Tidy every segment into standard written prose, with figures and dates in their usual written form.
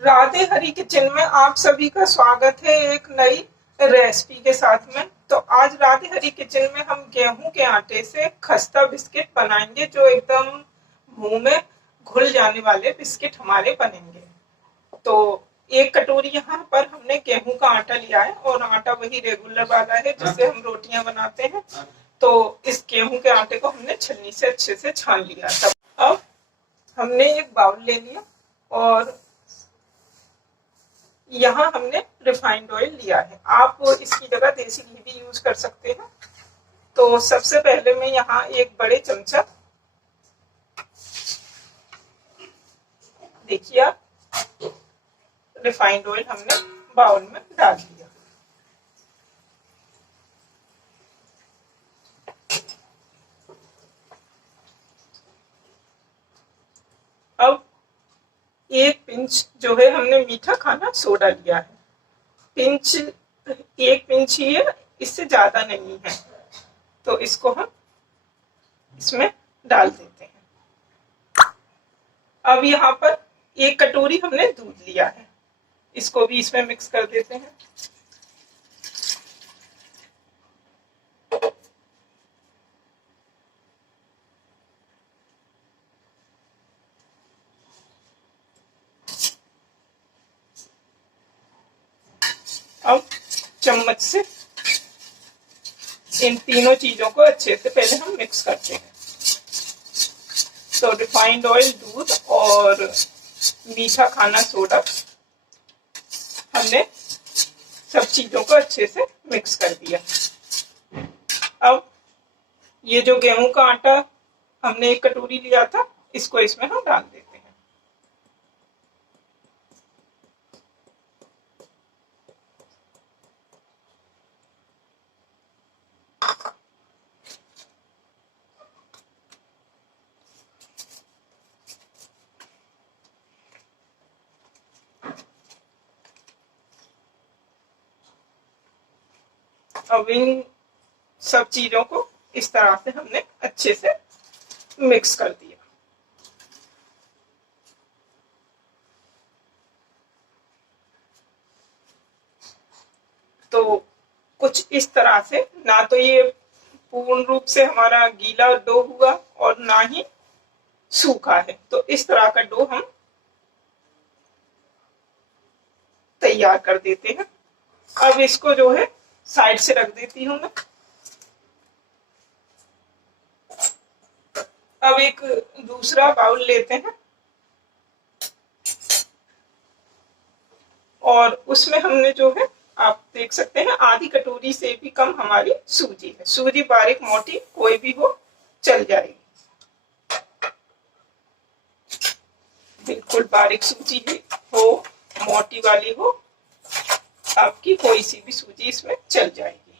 राधे हरी kitchen में आप सभी का स्वागत है एक नई रेसिपी के साथ में। तो आज राधे हरी किचन में हम गेहूं के आटे से खस्ता बिस्किट बनाएंगे, जो एकदम मुंह में घुल जाने वाले बिस्किट हमारे बनेंगे। तो एक कटोरी यहाँ पर हमने गेहूं का आटा लिया है, और आटा वही रेगुलर वाला है जिससे हम रोटियां बनाते हैं। तो इस गेहूं के आटे को हमने छन्नी से अच्छे से छान लिया था। अब हमने एक बाउल ले लिया और यहाँ हमने रिफाइंड ऑयल लिया है। आप इसकी जगह देसी घी भी यूज कर सकते हैं। तो सबसे पहले मैं यहाँ एक बड़े चमचा, देखिए आप, रिफाइंड ऑयल हमने बाउल में डाल दिया। अब एक पिंच जो है हमने मीठा खाना सोडा लिया है। एक पिंच ही है, इससे ज्यादा नहीं है। तो इसको हम इसमें डाल देते हैं। अब यहाँ पर एक कटोरी हमने दूध लिया है, इसको भी इसमें मिक्स कर देते हैं। अब चम्मच से इन तीनों चीजों को अच्छे से पहले हम मिक्स करते हैं। तो रिफाइंड ऑयल, दूध और मीठा खाना सोडा, हमने सब चीजों को अच्छे से मिक्स कर दिया। अब ये जो गेहूं का आटा हमने एक कटोरी लिया था, इसको इसमें हम डाल देते हैं। अब इन सब चीजों को इस तरह से हमने अच्छे से मिक्स कर दिया। तो कुछ इस तरह से, ना तो ये पूर्ण रूप से हमारा गीला डो हुआ और ना ही सूखा है, तो इस तरह का डो हम तैयार कर देते हैं। अब इसको जो है साइड से रख देती हूँ मैं। अब एक दूसरा बाउल लेते हैं और उसमें हमने जो है, आप देख सकते हैं, आधी कटोरी से भी कम हमारी सूजी है। सूजी बारीक मोटी कोई भी हो, चल जाएगी। बिल्कुल बारीक सूजी हो, मोटी वाली हो, आपकी कोई सी भी सूजी इसमें चल जाएगी।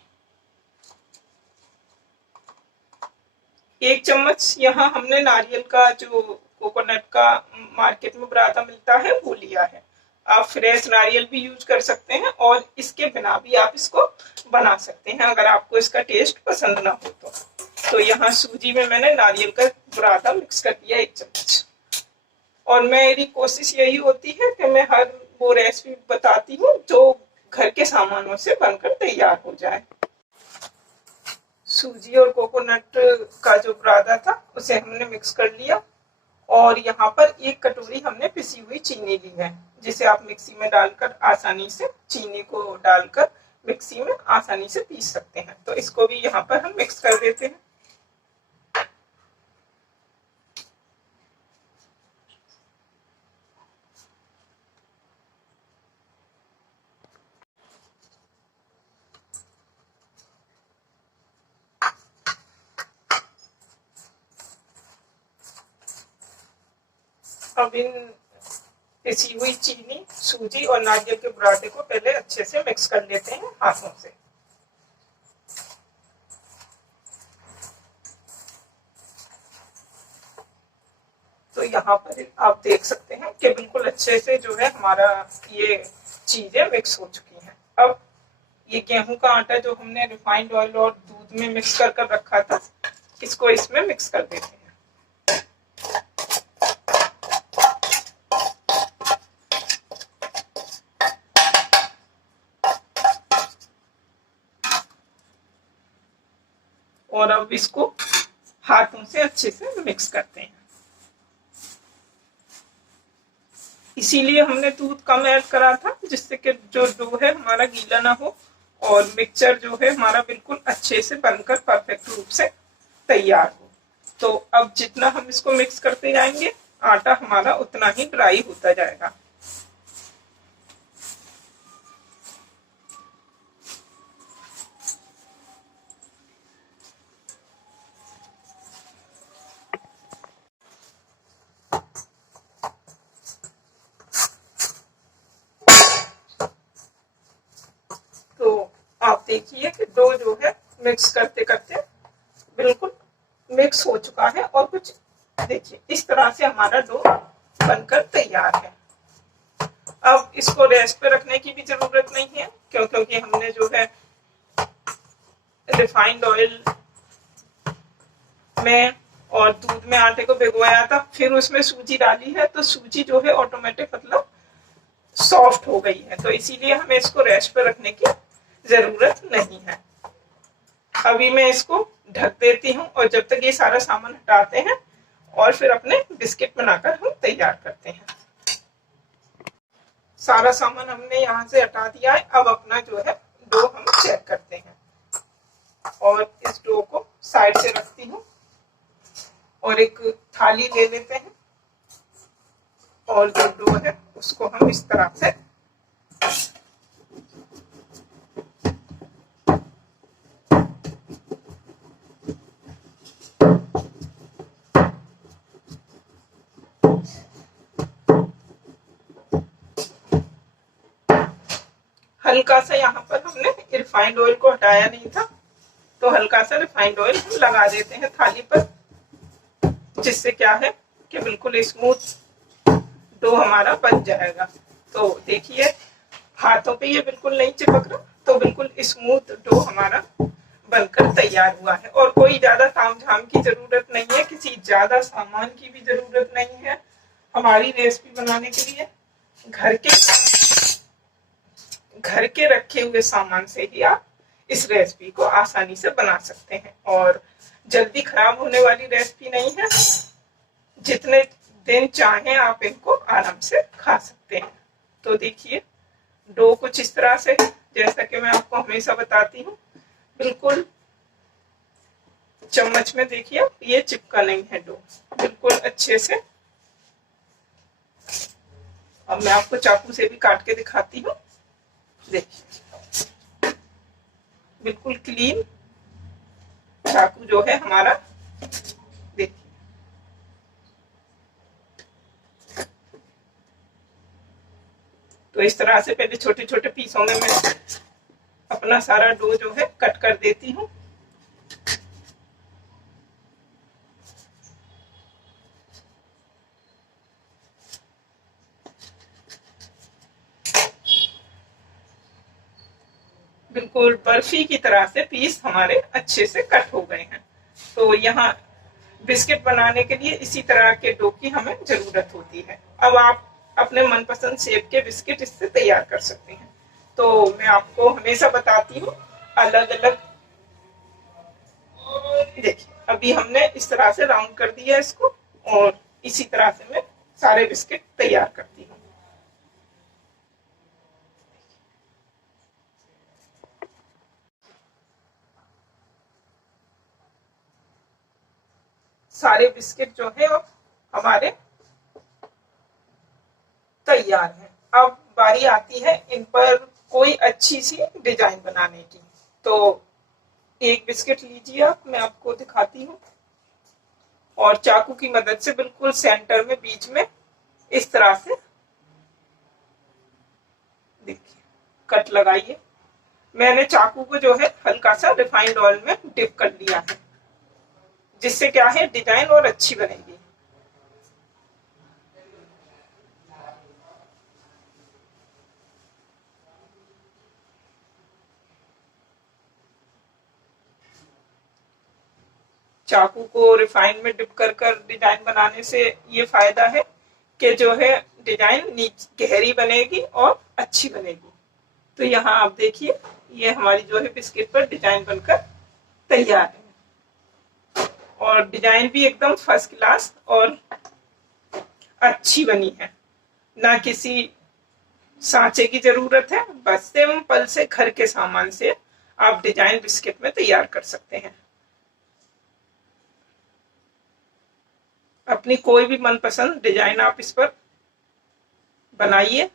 एक चम्मच यहाँ हमने नारियल का, जो कोकोनट का मार्केट में बुरादा मिलता है, वो लिया है। आप फ्रेश नारियल भी यूज कर सकते हैं और इसके बिना भी आप इसको बना सकते हैं, अगर आपको इसका टेस्ट पसंद ना हो तो यहाँ सूजी में मैंने नारियल का बुरादा मिक्स कर दिया 1 चम्मच। और मेरी कोशिश यही होती है कि मैं हर वो रेसिपी बताती हूँ जो घर के सामानों से बनकर तैयार हो जाए। सूजी और कोकोनट का जो बुरादा था उसे हमने मिक्स कर लिया, और यहाँ पर 1 कटोरी हमने पिसी हुई चीनी ली है, जिसे आप मिक्सी में डालकर आसानी से, चीनी को डालकर मिक्सी में आसानी से पीस सकते हैं। तो इसको भी यहाँ पर हम मिक्स कर देते हैं। अब इन पिसी हुई चीनी, सूजी और नारियल के बुरादे को पहले अच्छे से मिक्स कर लेते हैं हाथों से। तो यहाँ पर आप देख सकते हैं कि बिल्कुल अच्छे से जो है हमारा ये चीजें मिक्स हो चुकी हैं। अब ये गेहूं का आटा जो हमने रिफाइंड ऑयल और दूध में मिक्स कर कर रखा था, इसको इसमें मिक्स कर देते हैं। और अब इसको हाथों से अच्छे से मिक्स करते हैं। इसीलिए हमने दूध कम ऐड करा था, जिससे कि जो डो है हमारा गीला ना हो और मिक्सचर जो है हमारा बिल्कुल अच्छे से बनकर परफेक्ट रूप से तैयार हो। तो अब जितना हम इसको मिक्स करते जाएंगे आटा हमारा उतना ही ड्राई होता जाएगा। तो आप देखिए कि डो जो है मिक्स करते करते बिल्कुल मिक्स हो चुका है और कुछ देखिए इस तरह से हमारा डो बनकर तैयार है। अब इसको रेस्ट पे रखने की भी जरूरत नहीं है, क्योंकि हमने जो है रिफाइंड ऑयल में और दूध में आटे को भिगोया था, फिर उसमें सूजी डाली है, तो सूजी जो है ऑटोमेटिक मतलब सॉफ्ट हो गई है, तो इसीलिए हमें इसको रेस्ट पे रखने की जरूरत नहीं है। अभी मैं इसको ढक देती हूँ और जब तक ये सारा सामान हटाते हैं और फिर अपने बिस्किट बनाकर हम तैयार करते हैं। सारा सामान हमने यहाँ से हटा दिया है। अब अपना जो है डो हम चेक करते हैं और इस डो को साइड से रखती हूँ और एक थाली ले लेते हैं और जो डो है उसको हम इस तरह से हल्का सा, यहाँ पर हमने रिफाइंड ऑयल को हटाया नहीं था, तो हल्का सा रिफाइंड ऑयल लगा देते हैं थाली पर, जिससे क्या है कि बिल्कुल स्मूथ डो हमारा बन जाएगा। तो देखिए हाथों पे ये बिल्कुल नहीं चिपक रहा, तो बिल्कुल स्मूथ डो हमारा बनकर तैयार हुआ है। और कोई ज्यादा तामझाम की जरूरत नहीं है, किसी ज्यादा सामान की भी जरूरत नहीं है। हमारी रेसिपी बनाने के लिए घर के रखे हुए सामान से ही आप इस रेसिपी को आसानी से बना सकते हैं और जल्दी खराब होने वाली रेसिपी नहीं है। जितने दिन चाहें आप इनको आराम से खा सकते हैं। तो देखिए डो कुछ इस तरह से, जैसा कि मैं आपको हमेशा बताती हूँ, बिल्कुल चम्मच में देखिए ये चिपका नहीं है डो, बिल्कुल अच्छे से। अब मैं आपको चाकू से भी काट के दिखाती हूँ। देखिए बिल्कुल क्लीन चाकू जो है हमारा, देखिए तो इस तरह से पहले छोटे छोटे पीसों में मैं अपना सारा डो जो है कट कर देती हूँ। बिल्कुल बर्फी की तरह से पीस हमारे अच्छे से कट हो गए हैं। तो यहाँ बिस्किट बनाने के लिए इसी तरह के डो की हमें जरूरत होती है। अब आप अपने मनपसंद शेप के बिस्किट इससे तैयार कर सकते हैं। तो मैं आपको हमेशा बताती हूँ अलग अलग, देखिए अभी हमने इस तरह से राउंड कर दिया इसको और इसी तरह से मैं सारे बिस्किट तैयार करती हूँ। सारे बिस्किट जो है हमारे तैयार हैं। अब बारी आती है इन पर कोई अच्छी सी डिजाइन बनाने की। तो एक बिस्किट लीजिए आप, मैं आपको दिखाती हूँ और चाकू की मदद से बिल्कुल सेंटर में बीच में इस तरह से देखिए कट लगाइए। मैंने चाकू को जो है हल्का सा रिफाइंड ऑयल में डिप कर लिया है, जिससे क्या है डिजाइन और अच्छी बनेगी। चाकू को रिफाइन में डिप कर कर डिजाइन बनाने से ये फायदा है कि जो है डिजाइन गहरी बनेगी और अच्छी बनेगी। तो यहाँ आप देखिए ये हमारी जो है बिस्किट पर डिजाइन बनकर तैयार है। और डिजाइन भी एकदम फर्स्ट क्लास और अच्छी बनी है। ना किसी सांचे की जरूरत है, बस सिंपल से घर के सामान से आप डिजाइन बिस्किट में तैयार कर सकते हैं। अपनी कोई भी मनपसंद डिजाइन आप इस पर बनाइए।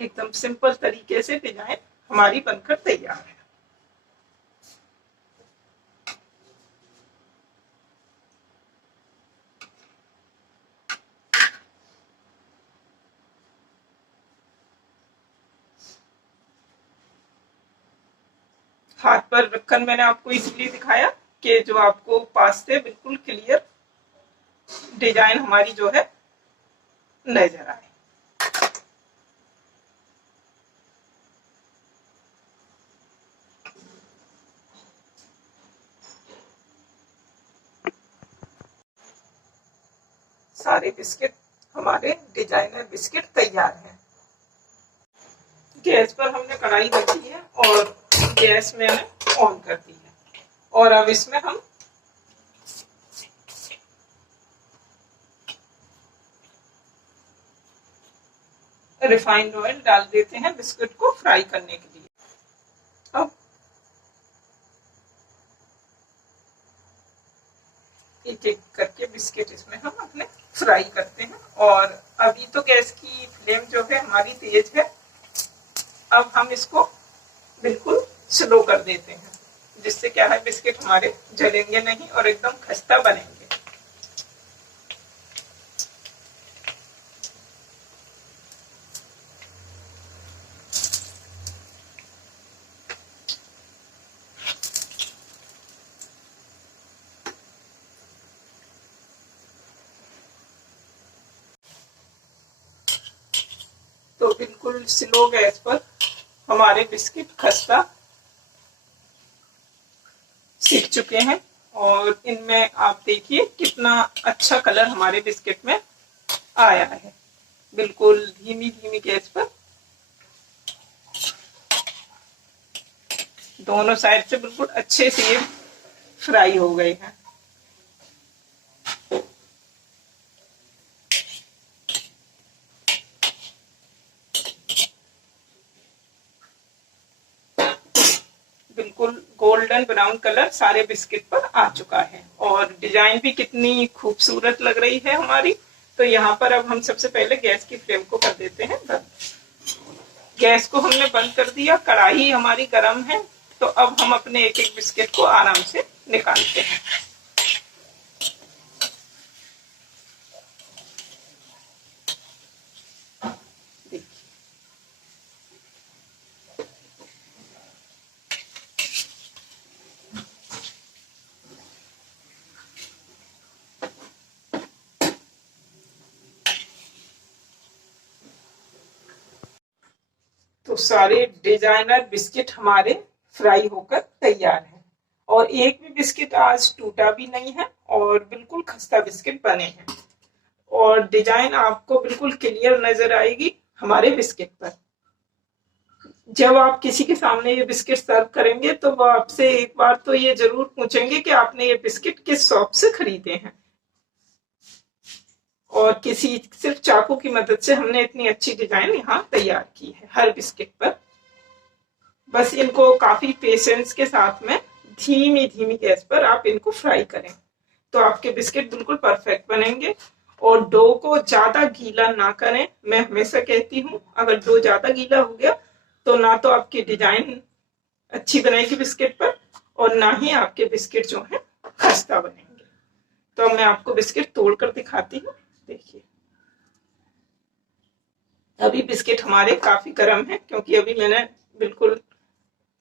एकदम सिंपल तरीके से डिजाइन हमारी बनकर तैयार है। हाथ पर रखकर मैंने आपको इसलिए दिखाया कि जो आपको पास से बिल्कुल क्लियर डिजाइन हमारी जो है नजर आए। सारे बिस्किट हमारे डिजाइनर बिस्किट तैयार हैं। गैस पर हमने कढ़ाई रखी है और गैस मैंने ऑन कर दी है और अब इसमें हम रिफाइंड ऑयल डाल देते हैं बिस्किट को फ्राई करने के लिए। अब एक एक करके बिस्किट इसमें हम अपने फ्राई करते हैं और अभी तो गैस की फ्लेम जो है हमारी तेज है। अब हम इसको बिल्कुल स्लो कर देते हैं, जिससे क्या है बिस्किट हमारे जलेंगे नहीं और एकदम खस्ता बनेंगे। तो बिल्कुल स्लो गैस पर हमारे बिस्किट खस्ता सीख चुके हैं और इनमें आप देखिए कितना अच्छा कलर हमारे बिस्किट में आया है। बिल्कुल धीमी धीमी गैस पर दोनों साइड से बिल्कुल अच्छे से ये फ्राई हो गए हैं। बिल्कुल गोल्डन ब्राउन कलर सारे बिस्किट पर आ चुका है और डिजाइन भी कितनी खूबसूरत लग रही है हमारी। तो यहाँ पर अब हम सबसे पहले गैस की फ्लेम को कर देते हैं बंद। गैस को हमने बंद कर दिया, कढ़ाई हमारी गर्म है। तो अब हम अपने एक एक बिस्किट को आराम से निकालते हैं। तो सारे डिजाइनर बिस्किट हमारे फ्राई होकर तैयार हैं और एक भी बिस्किट आज टूटा भी नहीं है और बिल्कुल खस्ता बिस्किट बने हैं और डिजाइन आपको बिल्कुल क्लियर नजर आएगी हमारे बिस्किट पर। जब आप किसी के सामने ये बिस्किट सर्व करेंगे तो वो आपसे एक बार तो ये जरूर पूछेंगे कि आपने ये बिस्किट किस शॉप से खरीदे हैं। और किसी सिर्फ चाकू की मदद से हमने इतनी अच्छी डिजाइन यहाँ तैयार की है हर बिस्किट पर। बस इनको काफी पेशेंस के साथ में धीमी धीमी गैस पर आप इनको फ्राई करें तो आपके बिस्किट बिल्कुल परफेक्ट बनेंगे। और डो को ज्यादा गीला ना करें। मैं हमेशा कहती हूँ अगर डो ज्यादा गीला हो गया तो ना तो आपकी डिजाइन अच्छी बनेगी बिस्किट पर और ना ही आपके बिस्किट जो है खस्ता बनेंगे। तो मैं आपको बिस्किट तोड़कर दिखाती हूँ। देखिए अभी बिस्किट हमारे काफी गर्म हैं क्योंकि अभी मैंने बिल्कुल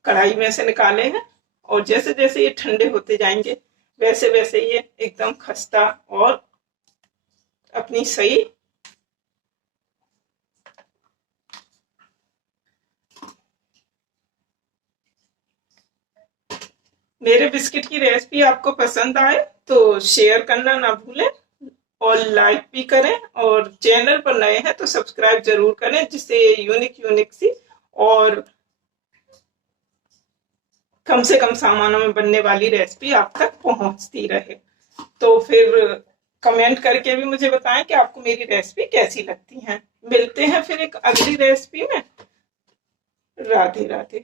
कढ़ाई में से निकाले हैं और जैसे जैसे ये ठंडे होते जाएंगे वैसे वैसे ये एकदम खस्ता और अपनी सही मेरे बिस्किट की रेसिपी आपको पसंद आए तो शेयर करना ना भूलें। और लाइक भी करें, और चैनल पर नए हैं तो सब्सक्राइब जरूर करें, जिससे यूनिक यूनिक सी और कम से कम सामानों में बनने वाली रेसिपी आप तक पहुंचती रहे। तो फिर कमेंट करके भी मुझे बताएं कि आपको मेरी रेसिपी कैसी लगती है। मिलते हैं फिर एक अगली रेसिपी में। राधे राधे।